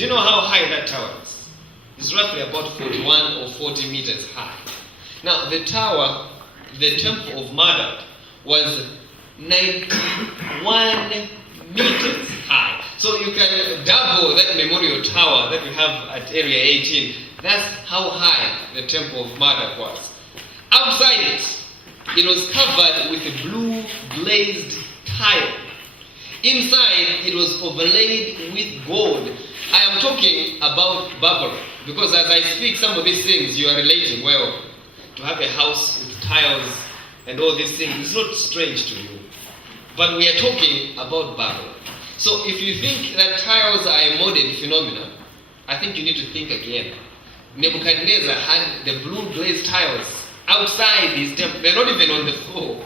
Do you know how high that tower is? It's roughly about 41 or 40 meters high. Now, the tower, the temple of Marduk, was 91 meters high. So you can double that memorial tower that we have at Area 18. That's how high the temple of Marduk was. Outside it was covered with a blue glazed tile. Inside, it was overlaid with gold. I am talking about Babylon, because as I speak some of these things, you are relating well. To have a house with tiles and all these things is not strange to you. But we are talking about Babylon. So if you think that tiles are a modern phenomenon, I think you need to think again. Nebuchadnezzar had the blue glazed tiles outside his temple. They're not even on the floor.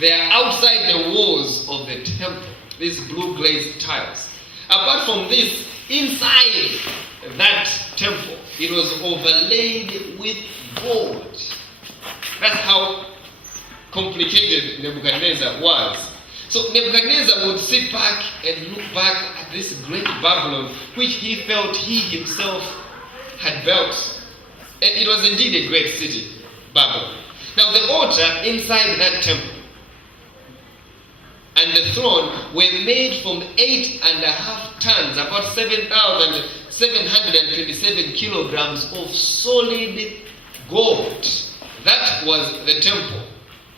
They are outside the walls of the temple, these blue glazed tiles. Apart from this, inside that temple, it was overlaid with gold. That's how complicated Nebuchadnezzar was. So Nebuchadnezzar would sit back and look back at this great Babylon, which he felt he himself had built. And it was indeed a great city, Babylon. Now the altar inside that temple and the throne were made from 8.5 tons, about 7,727 kilograms of solid gold. That was the temple.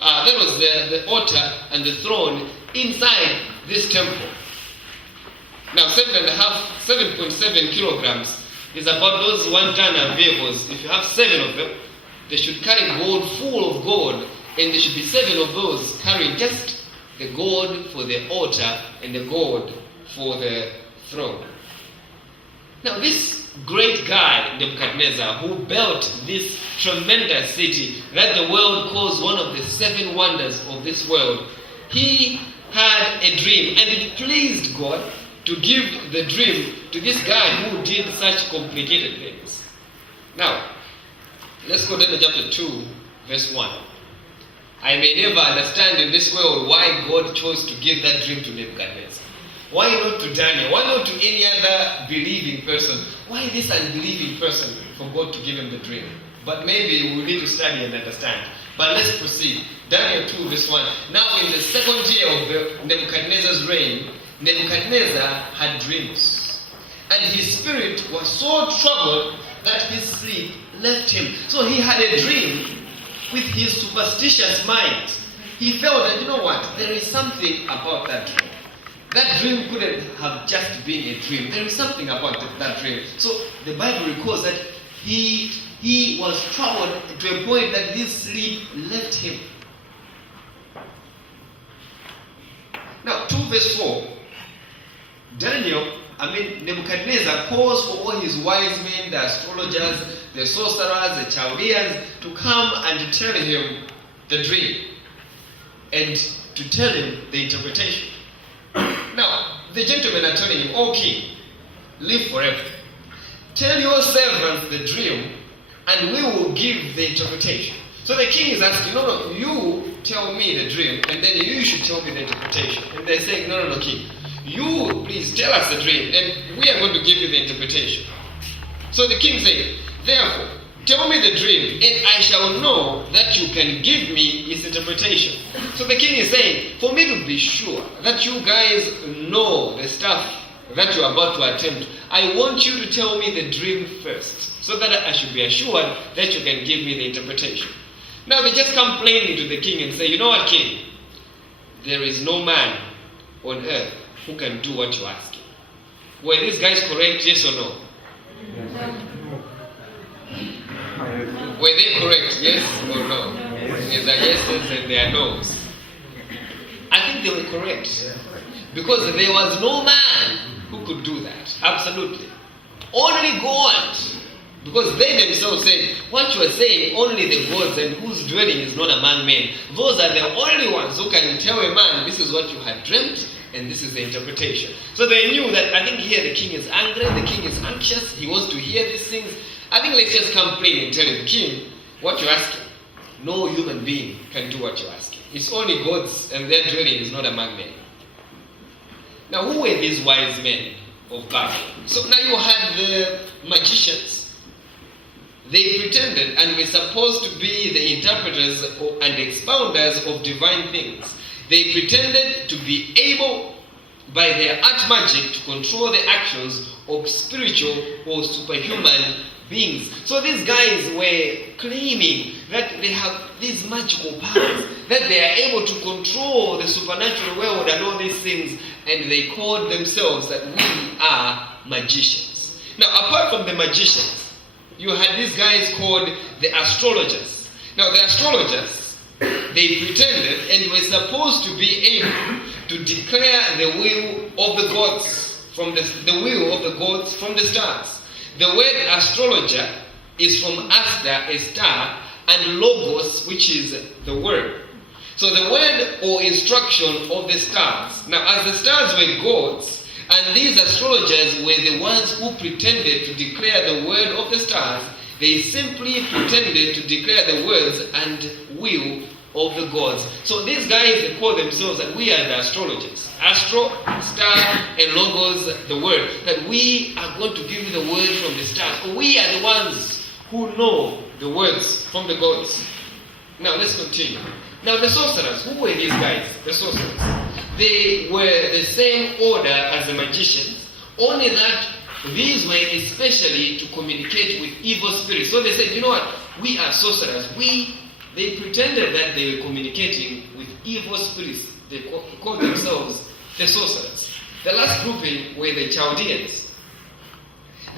That was the altar and the throne inside this temple. Now 7.7 kilograms is about those 1 ton of vehicles. If you have 7 of them, they should carry gold full of gold, and there should be 7 of those carrying just the gold for the altar and the gold for the throne. Now this great guy, Nebuchadnezzar, who built this tremendous city that the world calls one of the 7 wonders of this world, he had a dream, and it pleased God to give the dream to this guy who did such complicated things. Now, let's go down to chapter 2, verse 1. I may never understand in this world why God chose to give that dream to Nebuchadnezzar. Why not to Daniel? Why not to any other believing person? Why this unbelieving person for God to give him the dream? But maybe we need to study and understand. But let's proceed. Daniel 2 verse 1. Now in the 2nd year of Nebuchadnezzar's reign, Nebuchadnezzar had dreams. And his spirit was so troubled that his sleep left him. So he had a dream with his superstitious mind. He felt that, you know what, there is something about that dream. That dream couldn't have just been a dream. There is something about that dream. So the Bible records that he was troubled to a point that his sleep left him. Now, 2 verse 4. Nebuchadnezzar calls for all his wise men, the astrologers, the sorcerers, the Chaldeans, to come and tell him the dream and to tell him the interpretation. Now, the gentlemen are telling him, "O king, live forever. Tell your servants the dream, and we will give the interpretation." So the king is asking, no, you tell me the dream, and then you should tell me the interpretation. And they're saying, no, king, you please tell us the dream, and we are going to give you the interpretation. So the king said, "Therefore, tell me the dream, and I shall know that you can give me its interpretation." So the king is saying, for me to be sure that you guys know the stuff that you are about to attempt, I want you to tell me the dream first, so that I should be assured that you can give me the interpretation. Now they just come plainly to the king and say, "You know what, king? There is no man on earth who can do what you're asking." Were these guys correct, yes or no? Were they correct, yes or no? There are yeses and there are no's. I think they were correct. Because there was no man who could do that. Absolutely. Only God. Because they themselves said, what you are saying, only the gods and whose dwelling is not among men. Those are the only ones who can tell a man, this is what you had dreamt, and this is the interpretation. So they knew that, I think here the king is angry, the king is anxious, he wants to hear these things. I think let's just come plain and tell the king what you're asking. No human being can do what you're asking. It's only gods, and their dwelling is not among men. Now, who were these wise men? of Babylon. So now you had the magicians. They pretended and were supposed to be the interpreters and expounders of divine things. They pretended to be able, by their art magic, to control the actions of spiritual or superhuman beings. So these guys were claiming that they have these magical powers, that they are able to control the supernatural world and all these things, and they called themselves that we are magicians. Now, apart from the magicians, you had these guys called the astrologers. Now, the astrologers, they pretended and were supposed to be able to declare the will of the gods from the will of the gods from the stars. The word astrologer is from Asta, a star, and logos, which is the word. So the word or instruction of the stars. Now, as the stars were gods, and these astrologers were the ones who pretended to declare the word of the stars, they simply pretended to declare the words and will of the gods. So these guys, they call themselves that we are the astrologers. Astro, star, and logos, the word. That we are going to give you the word from the stars. We are the ones who know the words from the gods. Now let's continue. Now the sorcerers, who were these guys? The sorcerers. They were the same order as the magicians, only that these were especially to communicate with evil spirits. So they said, you know what? We are sorcerers. They pretended that they were communicating with evil spirits. They called themselves the sorcerers. The last grouping were the Chaldeans.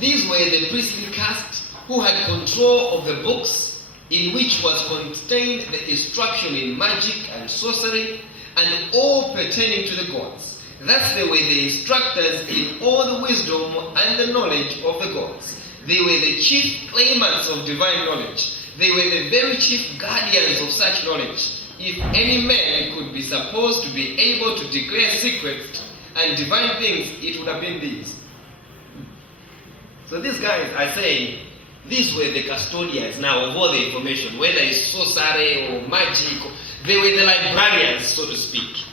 These were the priestly caste who had control of the books in which was contained the instruction in magic and sorcery and all pertaining to the gods. Thus they were the instructors in all the wisdom and the knowledge of the gods. They were the chief claimants of divine knowledge. They were the very chief guardians of such knowledge. If any man could be supposed to be able to declare secrets and divine things, it would have been these. So these guys are saying, these were the custodians now of all the information, whether it's sorcery or magic. They were the librarians, so to speak.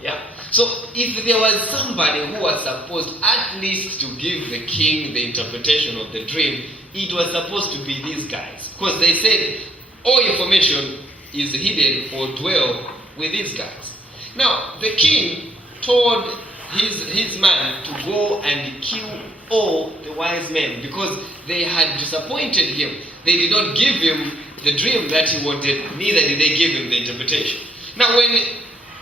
Yeah. So if there was somebody who was supposed at least to give the king the interpretation of the dream, it was supposed to be these guys. Because they said all information is hidden or dwell with these guys. Now, the king told his man to go and kill all the wise men because they had disappointed him. They did not give him the dream that he wanted, neither did they give him the interpretation. Now, when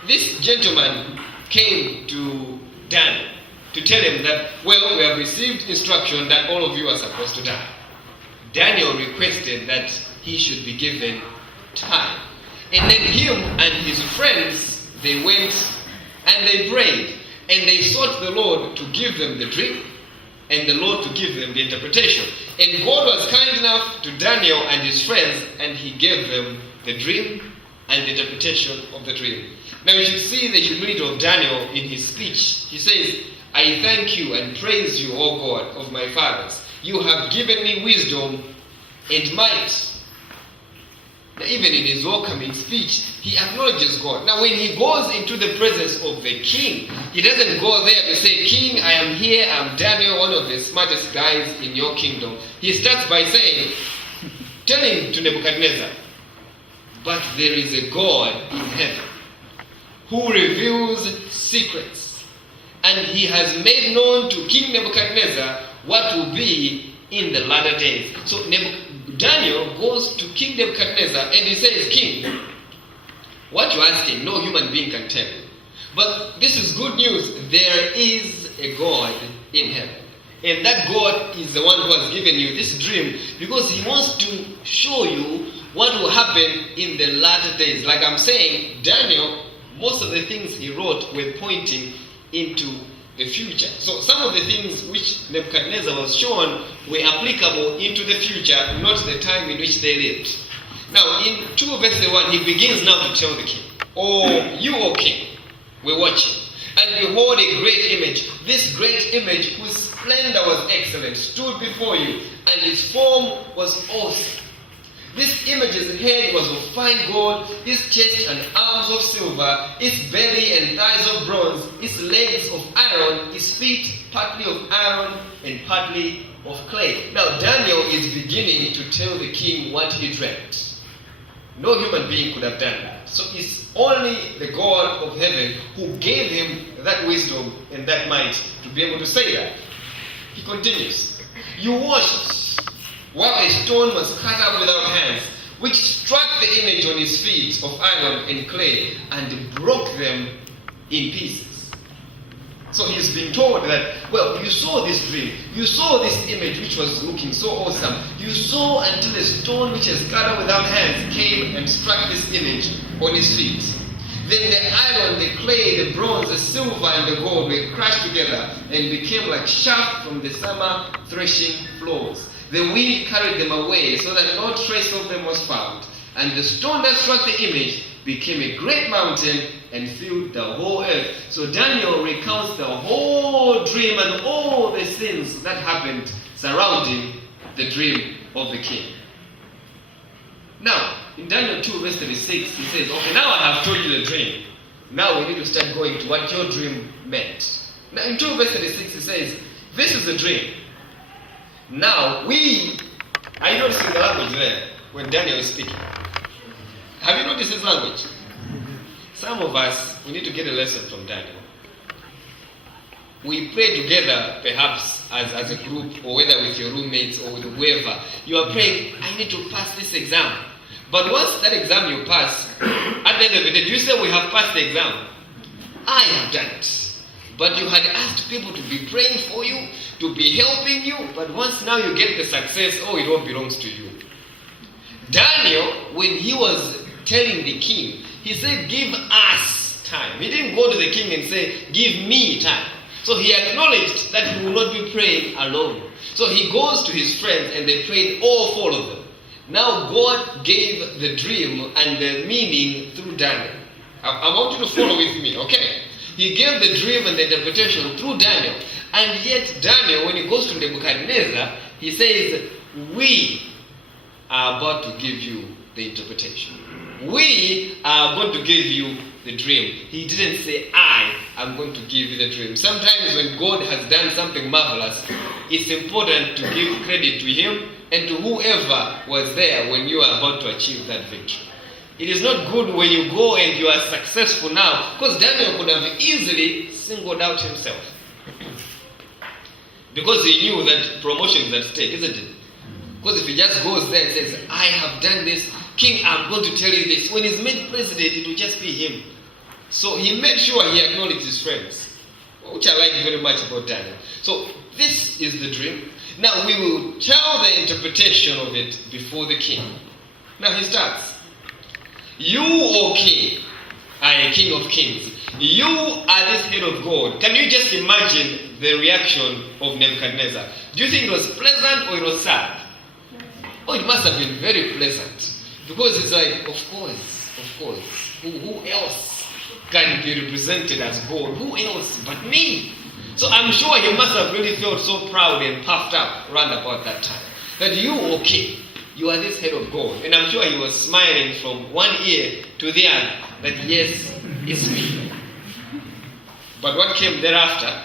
this gentleman came to Daniel to tell him that, well, we have received instruction that all of you are supposed to die, Daniel requested that he should be given time. And then him and his friends, they went and they prayed. And they sought the Lord to give them the dream and the Lord to give them the interpretation. And God was kind enough to Daniel and his friends, and he gave them the dream and the interpretation of the dream. Now you should see the humility of Daniel in his speech. He says, I thank you and praise you, O God of my fathers. You have given me wisdom and might. Now, even in his welcoming speech, he acknowledges God. Now, when he goes into the presence of the king, he doesn't go there to say, King, I am here, I'm Daniel, one of the smartest guys in your kingdom. He starts by saying, telling to Nebuchadnezzar, but there is a God in heaven who reveals secrets, and he has made known to King Nebuchadnezzar what will be in the latter days. So Daniel goes to King Nebuchadnezzar and he says, King, what you're asking, no human being can tell you. But this is good news. There is a God in heaven. And that God is the one who has given you this dream because he wants to show you what will happen in the latter days. Like I'm saying, Daniel, most of the things he wrote were pointing into the future. So some of the things which Nebuchadnezzar was shown were applicable into the future, not the time in which they lived. Now in 2 verse 1, he begins now to tell the king, Oh, you, O king, were watching, and behold a great image. This great image, whose splendor was excellent, stood before you, and its form was awesome. This image's head was of fine gold, its chest and arms of silver, its belly and thighs of bronze, its legs of iron, its feet partly of iron and partly of clay. Now Daniel is beginning to tell the king what he dreamt. No human being could have done that. So it's only the God of heaven who gave him that wisdom and that might to be able to say that. He continues, you watched while a stone was cut up without hands, which struck the image on his feet of iron and clay and broke them in pieces. So he's been told that, well, you saw this dream, you saw this image which was looking so awesome, you saw until the stone which is cut up without hands came and struck this image on his feet. Then the iron, the clay, the bronze, the silver, and the gold were crushed together and became like chaff from the summer threshing floors. The wind carried them away so that no trace of them was found. And the stone that struck the image became a great mountain and filled the whole earth. So Daniel recounts the whole dream and all the things that happened surrounding the dream of the king. Now, in Daniel 2 verse 36, he says, okay, now I have told you the dream. Now we need to start going to what your dream meant. Now in 2 verse 36, he says, this is the dream. Now, are you noticing the language there when Daniel is speaking? Have you noticed his language? Some of us, we need to get a lesson from Daniel. We pray together, perhaps as a group, or whether with your roommates or with whoever. You are praying, I need to pass this exam. But once that exam you pass, at the end of the day, you say, we have passed the exam. I have done it. But you had asked people to be praying for you, to be helping you, but once now you get the success, it all belongs to you. Daniel, when he was telling the king, he said, give us time. He didn't go to the king and say, give me time. So he acknowledged that he will not be praying alone. So he goes to his friends and they prayed, all four of them. Now God gave the dream and the meaning through Daniel. I want you to follow with me, okay? He gave the dream and the interpretation through Daniel. And yet Daniel, when he goes to Nebuchadnezzar, he says, we are about to give you the interpretation. We are going to give you the dream. He didn't say, I am going to give you the dream. Sometimes when God has done something marvelous, it's important to give credit to him and to whoever was there when you are about to achieve that victory. It is not good when you go and you are successful now, because Daniel could have easily singled out himself. Because he knew that promotion is at stake, isn't it? Because if he just goes there and says, I have done this, king, I'm going to tell you this. When he's made president, it will just be him. So he made sure he acknowledged his friends, which I like very much about Daniel. So this is the dream. Now we will tell the interpretation of it before the king. Now he starts. You, O king, are a king of kings. You are this head of gold. Can you just imagine the reaction of Nebuchadnezzar? Do you think it was pleasant or it was sad? It must have been very pleasant. Because it's like, of course. Who else can be represented as gold? Who else but me? So I'm sure he must have really felt so proud and puffed up round about that time. That you, O king, you are this head of gold. And I'm sure he was smiling from one ear to the other. That yes, it's me. But what came thereafter,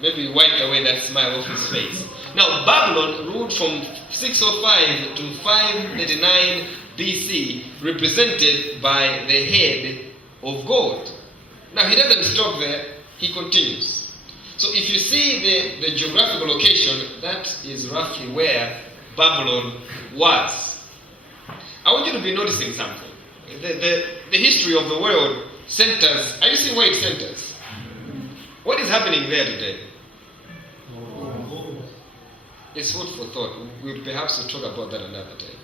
maybe wiped away that smile off his face. Now Babylon ruled from 605 to 539 BC, represented by the head of gold. Now he doesn't stop there, he continues. So if you see the geographical location, that is roughly where Babylon was. I want you to be noticing something. The history of the world centers. Are you seeing where it centers? What is happening there today? It's food for thought. We'll perhaps talk about that another day.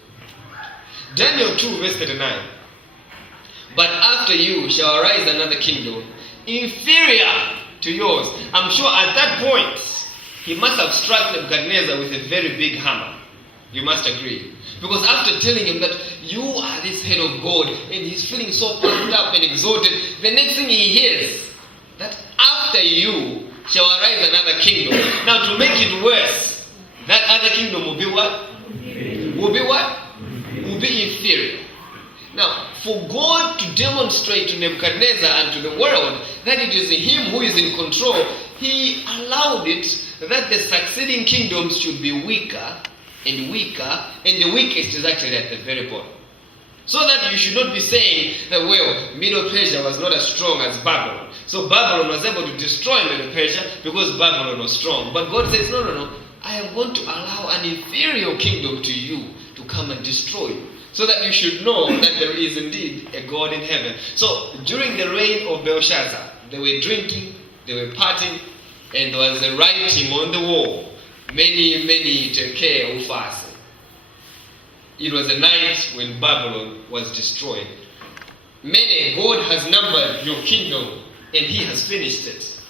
Daniel 2 verse 39. But after you shall arise another kingdom inferior to yours. I'm sure at that point he must have struck Nebuchadnezzar with a very big hammer. You must agree. Because after telling him that you are this head of gold and he's feeling so puffed up and exalted, the next thing he hears that after you shall arise another kingdom. Now to make it worse, that other kingdom will be what? Will be what? Will will be inferior. Now, for God to demonstrate to Nebuchadnezzar and to the world that it is him who is in control, he allowed it that the succeeding kingdoms should be weaker and weaker, and the weakest is actually at the very bottom. So that you should not be saying that, well, Middle Persia was not as strong as Babylon. So Babylon was able to destroy Middle Persia because Babylon was strong. But God says, no. I am going to allow an inferior kingdom to you to come and destroy you. So that you should know that there is indeed a God in heaven. So during the reign of Belshazzar, they were drinking, they were partying, and there was a writing on the wall. Many take care of us. It was a night when Babylon was destroyed. Many, God has numbered your kingdom and he has finished it.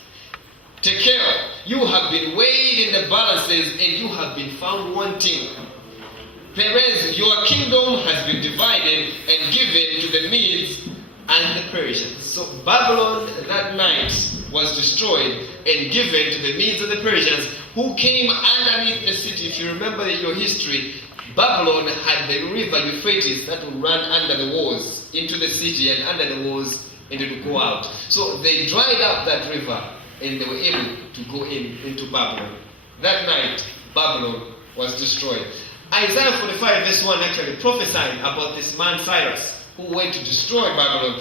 Take care. You have been weighed in the balances and you have been found wanting. Perez, your kingdom has been divided and given to the Medes and the Persians. So Babylon that night was destroyed and given to the Medes and the Persians, who came underneath the city. If you remember your history, Babylon had the river Euphrates that would run under the walls into the city and under the walls and it would go out. So they dried up that river and they were able to go into Babylon. That night, Babylon was destroyed. Isaiah 45 verse 1 actually prophesied about this man Cyrus who went to destroy Babylon.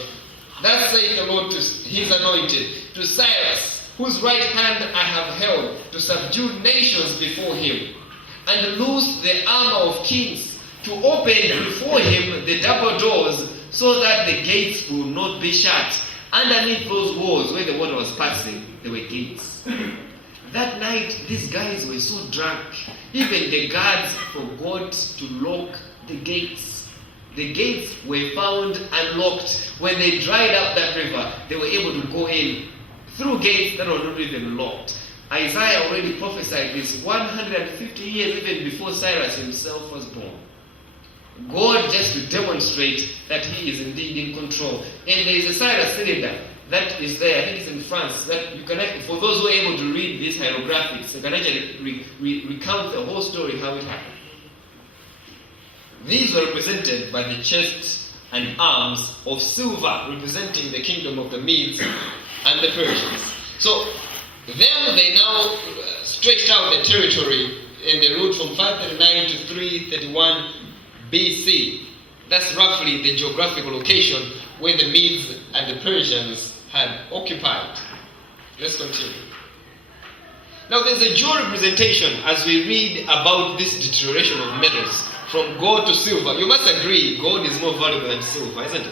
Thus saith the Lord to his anointed, to Cyrus, whose right hand I have held, to subdue nations before him, and loose the armor of kings, to open before him the double doors, so that the gates will not be shut. Underneath those walls where the water was passing, there were gates. That night, these guys were so drunk. Even the guards forgot to lock the gates. The gates were found unlocked. When they dried up that river, they were able to go in through gates that were not even locked. Isaiah already prophesied this 150 years even before Cyrus himself was born. God just to demonstrate that he is indeed in control. And there is a Cyrus cylinder that is there, I think it's in France, that you can, for those who are able to read these hieroglyphics, you can actually recount the whole story how it happened. These were represented by the chest and arms of silver, representing the kingdom of the Medes and the Persians. So then they now stretched out the territory in the route from 539 to 331 BC. That's roughly the geographical location where the Medes and the Persians had occupied. Let's continue. Now there's a dual representation as we read about this deterioration of metals from gold to silver. You must agree gold is more valuable than silver, isn't it?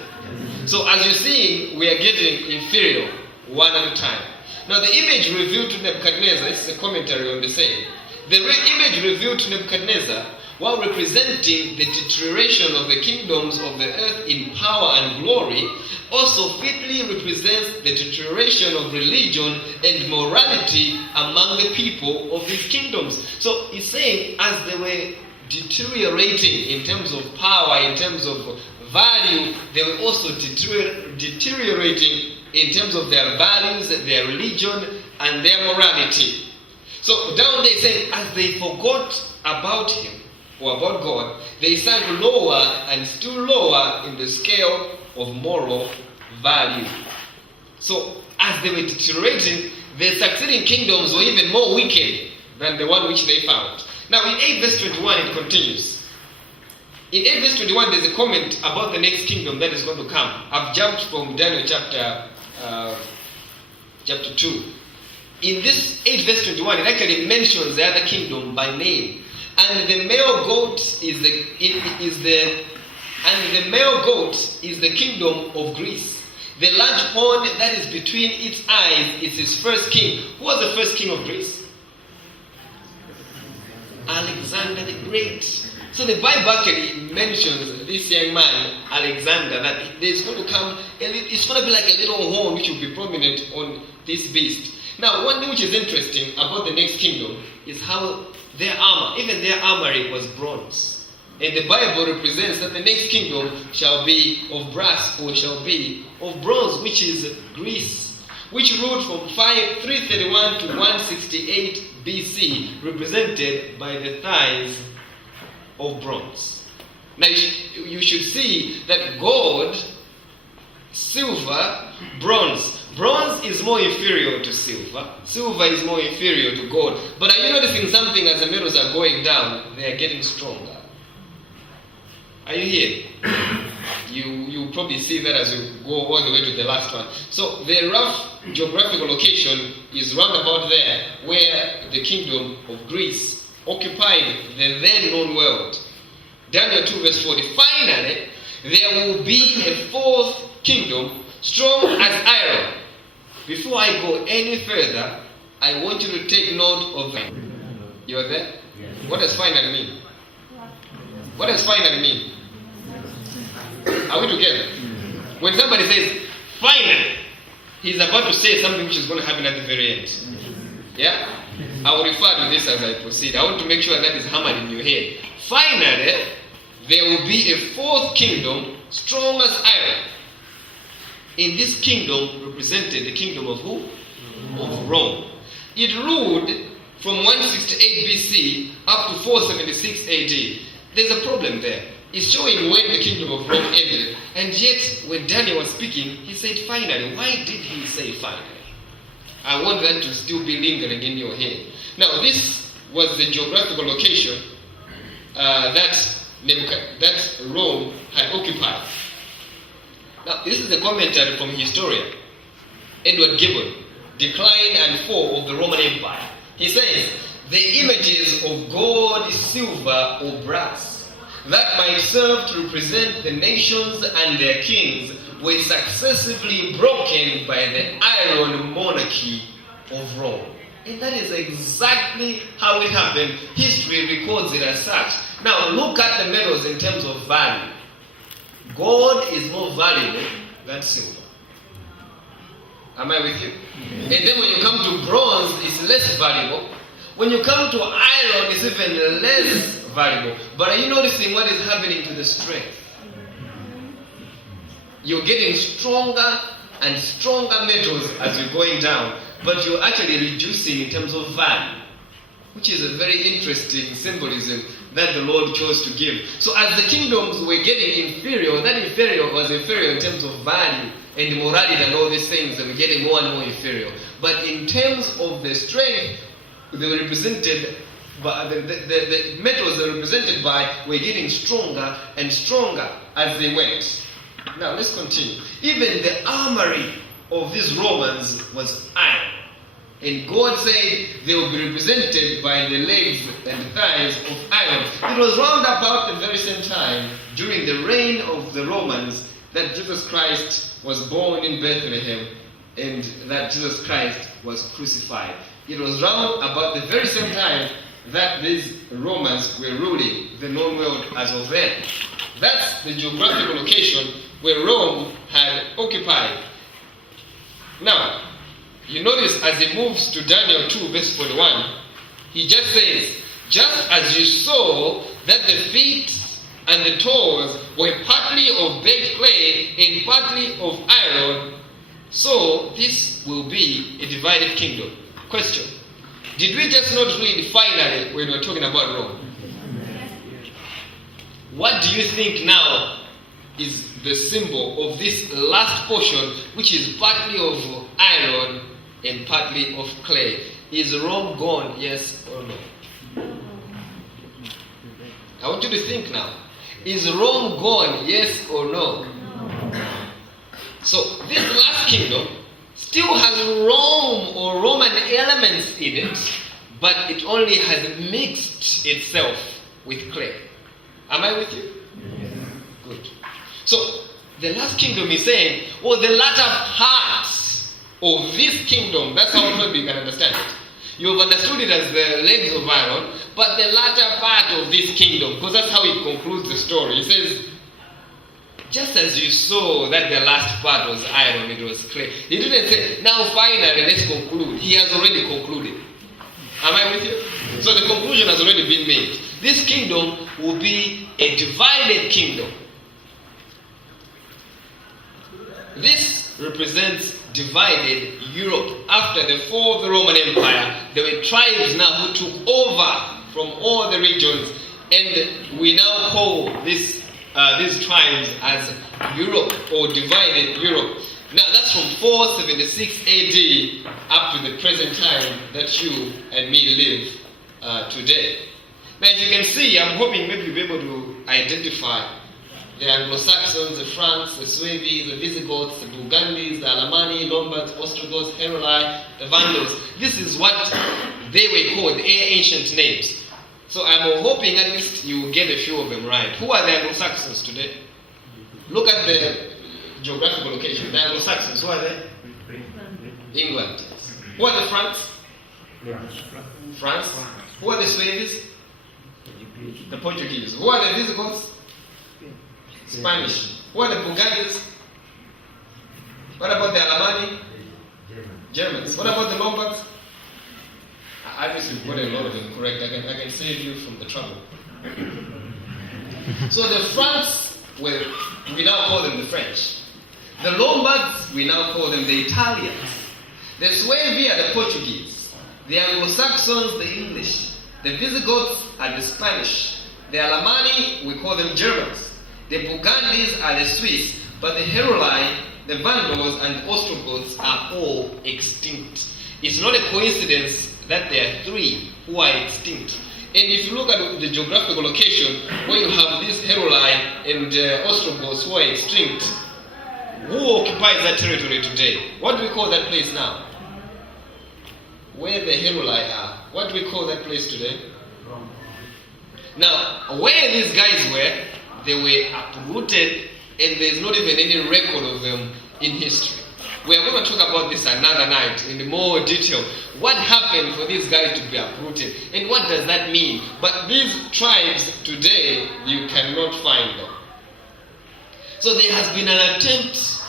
Yes. So as you're seeing, we are getting inferior one at a time. Now the image revealed to Nebuchadnezzar, this is a commentary on the same. The image revealed to Nebuchadnezzar, while representing the deterioration of the kingdoms of the earth in power and glory, also fitly represents the deterioration of religion and morality among the people of these kingdoms. So he's saying as they were deteriorating in terms of power, in terms of value, they were also deteriorating in terms of their values, their religion, and their morality. So down there saying, as they forgot about him, or about God, they sank lower and still lower in the scale of moral value. So as they were deteriorating, the succeeding kingdoms were even more wicked than the one which they found. Now in 8 verse 21 it continues. In 8 verse 21 there's a comment about the next kingdom that is going to come. I've jumped from Daniel chapter 2. In this 8 verse 21 it actually mentions the other kingdom by name. And the male goat is the kingdom of Greece. The large horn that is between its eyes is his first king. Who was the first king of Greece? Alexander the Great. So the Bible actually mentions this young man, Alexander, that there's going to come, and it's going to be like a little horn which will be prominent on this beast. Now, one thing which is interesting about the next kingdom is how their armor, even their armory was bronze. And the Bible represents that the next kingdom shall be of brass or shall be of bronze, which is Greece, which ruled from 331 to 168 BC, represented by the thighs of bronze. Now you should see that gold, silver, bronze. Bronze is more inferior to silver. Silver is more inferior to gold. But are you noticing something as the metals are going down? They are getting stronger. Are you here? You probably see that as you go all the way to the last one. So the rough geographical location is round about there where the kingdom of Greece occupied the then known world. Daniel 2 verse 40. Finally, there will be a fourth kingdom, strong as iron. Before I go any further, I want you to take note of that. You're there? Yes. What does finally mean? What does finally mean? Are we together? When somebody says, finally, he's about to say something which is going to happen at the very end. Yeah? I will refer to this as I proceed. I want to make sure that is hammered in your head. Finally, there will be a fourth kingdom, strong as iron. In this kingdom represented the kingdom of who? Of Rome. It ruled from 168 BC up to 476 AD. There's a problem there. It's showing when the kingdom of Rome ended. And yet, when Daniel was speaking, he said finally. Why did he say finally? I want that to still be lingering in your head. Now, this was the geographical location that Rome had occupied. Now, this is a commentary from historian Edward Gibbon, Decline and Fall of the Roman Empire. He says, the images of gold, silver, or brass that might serve to represent the nations and their kings were successively broken by the iron monarchy of Rome. And that is exactly how it happened. History records it as such. Now, look at the metals in terms of value. Gold is more valuable than silver. Am I with you? And then when you come to bronze, it's less valuable. When you come to iron, it's even less valuable. But are you noticing what is happening to the strength? You're getting stronger and stronger metals as you're going down, but you're actually reducing in terms of value, which is a very interesting symbolism that the Lord chose to give. So as the kingdoms were getting inferior, that inferior was inferior in terms of value and morality and all these things, they were getting more and more inferior. But in terms of the strength, they were represented by the metals they were represented by were getting stronger and stronger as they went. Now let's continue. Even the armory of these Romans was iron. And God said they will be represented by the legs and thighs of iron. It was round about the very same time, during the reign of the Romans, that Jesus Christ was born in Bethlehem and that Jesus Christ was crucified. It was round about the very same time that these Romans were ruling the known world as of then. That's the geographical location where Rome had occupied. Now, you notice as he moves to Daniel 2 verse 41, he just says, just as you saw that the feet and the toes were partly of baked clay and partly of iron, so this will be a divided kingdom. Question. Did we just not read finally when we were talking about Rome? What do you think now is the symbol of this last portion, which is partly of iron and partly of clay? Is Rome gone, yes or no? I want you to think now. Is Rome gone, yes or no? So this last kingdom still has Rome or Roman elements in it, but it only has mixed itself with clay. Am I with you? Yes. Good. So the last kingdom is saying, well, the latter part of this kingdom, that's how maybe you can understand it. You've understood it as the legs of iron, but the latter part of this kingdom, because that's how it concludes the story. It says, just as you saw that the last part was iron, it was clay. He didn't say, now finally let's conclude. He has already concluded. Am I with you? So the conclusion has already been made. This kingdom will be a divided kingdom. This represents divided Europe. After the fall of the Roman Empire, there were tribes now who took over from all the regions, and we now call this these tribes as Europe, or divided Europe. Now that's from 476 AD up to the present time that you and me live today. Now as you can see, I'm hoping maybe you'll be able to identify the Anglo-Saxons, the Franks, the Suevi, the Visigoths, the Burgundies, the Alemanni, Lombards, Ostrogoths, Heruli, the Vandals. This is what they were called, ancient names. So I'm hoping at least you will get a few of them right. Who are the Anglo-Saxons today? Look at the geographical location. The Anglo-Saxons, who are they? England. Who are the Franks? France. Who are the Suevis? The Portuguese. Who are the Visigoths? Spanish. Who are the Burgundies? What about the Alemanni? Germans. What about the Lombards? I obviously got a lot of them correct. I can save you from the trouble. So the Franks, we now call them the French. The Lombards, we now call them the Italians. The Suevi are the Portuguese. The Anglo-Saxons, the English. The Visigoths are the Spanish. The Alemanni, we call them Germans. The Burgundies are the Swiss, but the Heruli, the Vandals, and the Ostrogoths are all extinct. It's not a coincidence that there are three who are extinct. And if you look at the geographical location, where you have these Heruli and Ostrogoths who are extinct, who occupies that territory today? What do we call that place now? Where the Heruli are, what do we call that place today? Now, where these guys were, they were uprooted, and there's not even any record of them in history. We are going to talk about this another night in more detail. What happened for these guys to be uprooted, and what does that mean? But these tribes today, you cannot find them. So there has been an attempt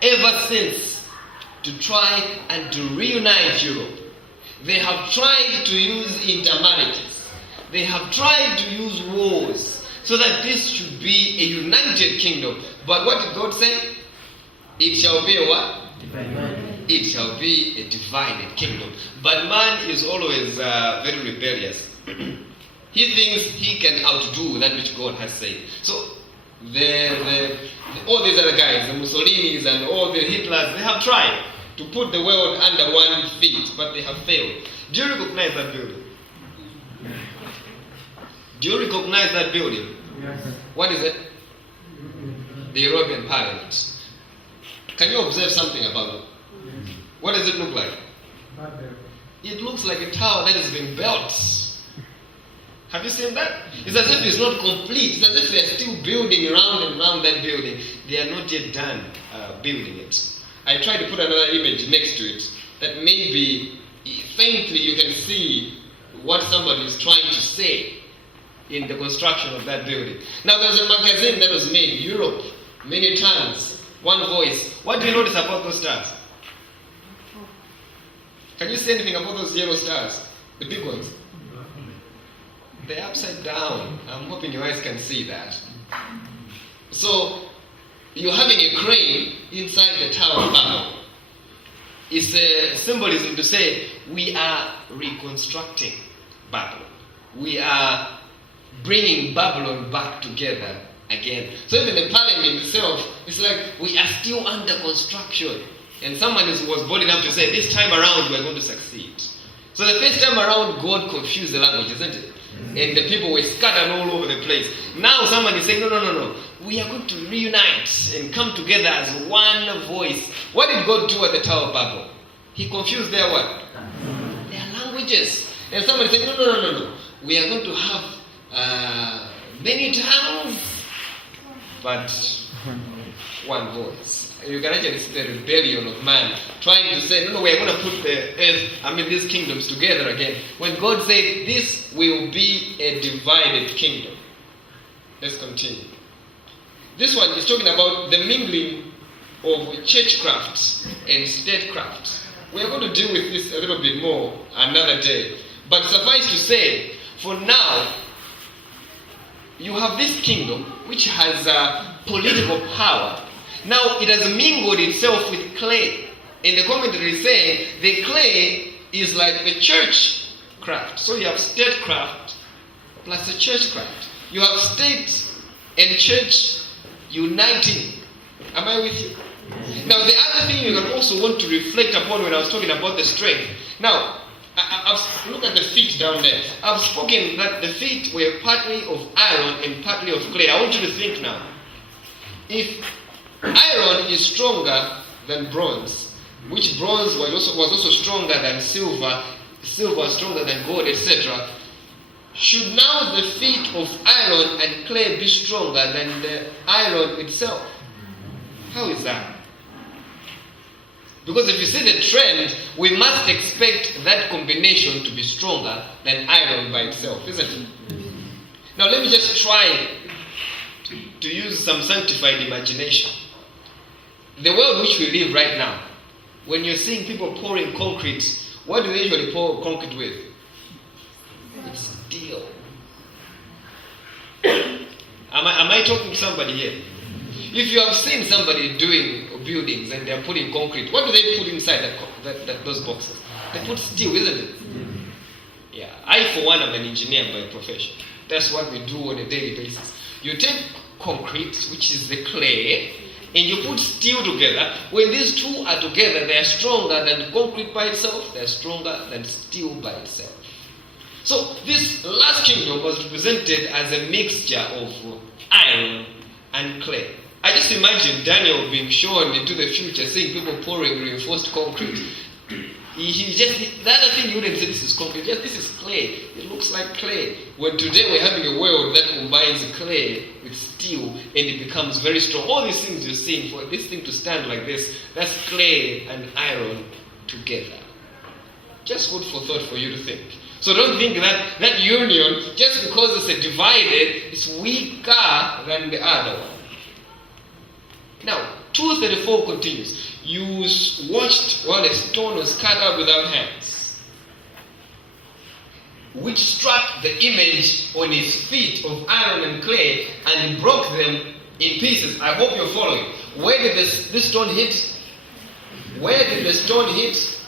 ever since to try and to reunite Europe. They have tried to use intermarriages. They have tried to use wars, so that this should be a united kingdom. But what did God say? It shall be a what? Divided. It shall be a divided kingdom. But man is always very rebellious. He thinks he can outdo that which God has said. So all these other guys, the Mussolinis and all the Hitlers, they have tried to put the world under one feet, but they have failed. Do you recognize that building? Do you recognize that building? Yes. What is it? The European Parliament. Can you observe something about it? What does it look like? It looks like a tower that has been built. Have you seen that? It's as if it's not complete. It's as if they're still building around and around that building. They are not yet done building it. I tried to put another image next to it that maybe faintly you can see what somebody is trying to say in the construction of that building. Now there's a magazine that was made, Europe, many tongues, one voice. What do you notice about those stars? Can you say anything about those yellow stars? The big ones? They're upside down. I'm hoping your eyes can see that. So you're having a crane inside the Tower of Babel. It's a symbolism to say we are reconstructing Babylon. We are bringing Babylon back together again. So even the parliament itself, it's like we are still under construction. And someone was bold enough to say, this time around we're going to succeed. So the first time around, God confused the language, isn't it? And the people were scattered all over the place. Now someone is saying, no. We are going to reunite and come together as one voice. What did God do at the Tower of Babel? He confused their what? Their languages. And somebody said, no. We are going to have many tongues, but one voice. You can actually see the rebellion of man trying to say, no, we are going to put these kingdoms together again. When God said, this will be a divided kingdom. Let's continue. This one is talking about the mingling of churchcraft and statecraft. We are going to deal with this a little bit more another day. But suffice to say, for now, you have this kingdom which has political power. Now it has mingled itself with clay. In the commentary is saying the clay is like the churchcraft. So you have statecraft plus the churchcraft. You have state and church uniting. Am I with you? Now, the other thing you can also want to reflect upon when I was talking about the strength. Now, look at the feet down there. I've spoken that the feet were partly of iron and partly of clay. I want you to think now. If iron is stronger than bronze, which bronze was also stronger than silver, silver was stronger than gold, etc., should now the feet of iron and clay be stronger than the iron itself? How is that? Because if you see the trend, we must expect that combination to be stronger than iron by itself, isn't it? Now let me just try to use some sanctified imagination. The world which we live right now, when you're seeing people pouring concrete, what do they usually pour concrete with? It's steel. Am I talking to somebody here? If you have seen somebody doing buildings and they're putting concrete, what do they put inside those boxes? They put steel, isn't it? Yeah. I, for one, am an engineer by profession. That's what we do on a daily basis. You take concrete, which is the clay, and you put steel together. When these two are together, they are stronger than concrete by itself. They are stronger than steel by itself. So this last kingdom was represented as a mixture of iron and clay. I just imagine Daniel being shown into the future, seeing people pouring reinforced concrete. The other thing you wouldn't say this is concrete, just this is clay. It looks like clay. When today we're having a world that combines clay with steel and it becomes very strong. All these things you're seeing, for this thing to stand like this, that's clay and iron together. Just food for thought for you to think. So don't think that union, just because it's a divided, is weaker than the other one. Now, 2:34 continues. You watched while a stone was cut out without hands, which struck the image on his feet of iron and clay and broke them in pieces. I hope you're following. Where did this stone hit? Where did the stone hit?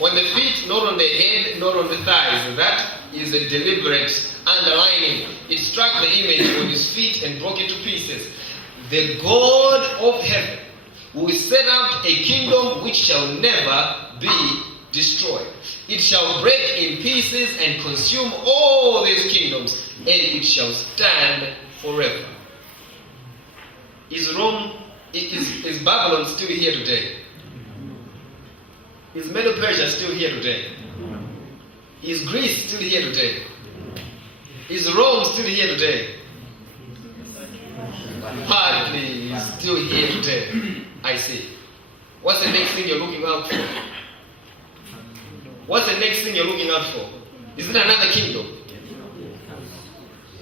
On the feet, not on the head, not on the thighs. That is a deliberate underlining. It struck the image on his feet and broke it to pieces. The God of heaven will set up a kingdom which shall never be destroyed. It shall break in pieces and consume all these kingdoms, and it shall stand forever. Is Babylon still here today? Is Medo-Persia still here today? Is Greece still here today? Is Rome still here today? Partly is still here today. I see. What's the next thing you're looking out for? What's the next thing you're looking out for? Is it another kingdom?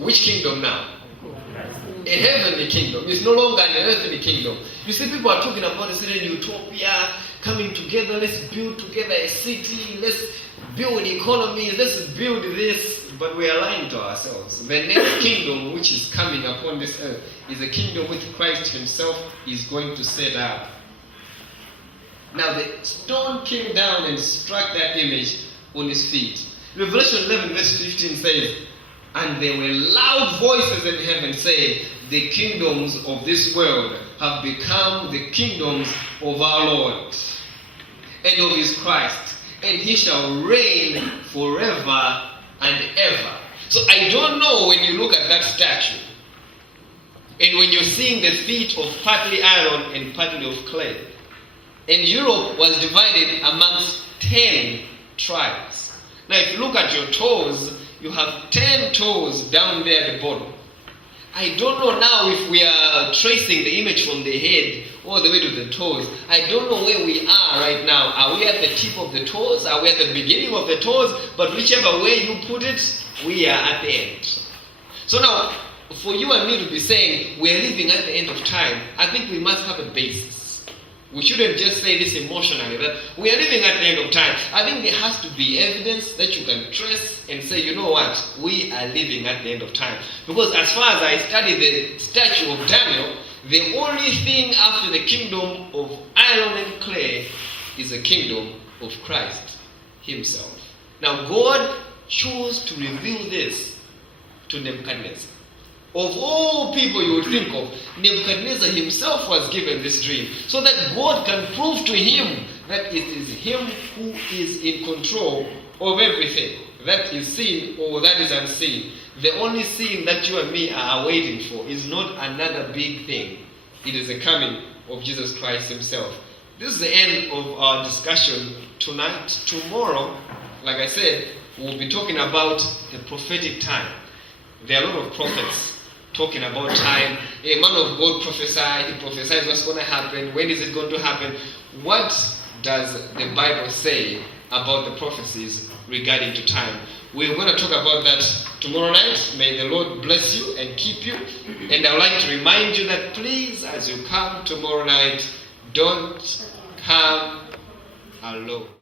Which kingdom now? A heavenly kingdom. It's no longer an earthly kingdom. You see, people are talking about a certain utopia, coming together, let's build together a city, let's build an economy, let's build this, but we are lying to ourselves. The next kingdom which is coming upon this earth is a kingdom which Christ himself is going to set up. Now the stone came down and struck that image on his feet. Revelation 11 verse 15 says, and there were loud voices in heaven saying, the kingdoms of this world have become the kingdoms of our Lord and of his Christ, and he shall reign forever and ever. So I don't know, when you look at that statue, and when you're seeing the feet of partly iron and partly of clay, and Europe was divided amongst 10 tribes. Now if you look at your toes, you have 10 toes down there at the bottom. I don't know now if we are tracing the image from the head all the way to the toes. I don't know where we are right now. Are we at the tip of the toes? Are we at the beginning of the toes? But whichever way you put it, we are at the end. So now, for you and me to be saying we're living at the end of time, I think we must have a basis. We shouldn't just say this emotionally, that we are living at the end of time. I think there has to be evidence that you can trace and say, you know what, we are living at the end of time. Because as far as I study the statue of Daniel, the only thing after the kingdom of iron and clay is the kingdom of Christ himself. Now God chose to reveal this to Nebuchadnezzar. Of all people you would think of, Nebuchadnezzar himself was given this dream, so that God can prove to him that it is him who is in control of everything, that is seen or that is unseen. The only scene that you and me are waiting for is not another big thing. It is the coming of Jesus Christ himself. This is the end of our discussion tonight. Tomorrow, like I said, we'll be talking about the prophetic time. There are a lot of prophets talking about time. A man of God prophesied, he prophesies what's going to happen, when is it going to happen. What does the Bible say about the prophecies regarding to time? We're going to talk about that tomorrow night. May the Lord bless you and keep you. And I would like to remind you that please, as you come tomorrow night, don't come alone.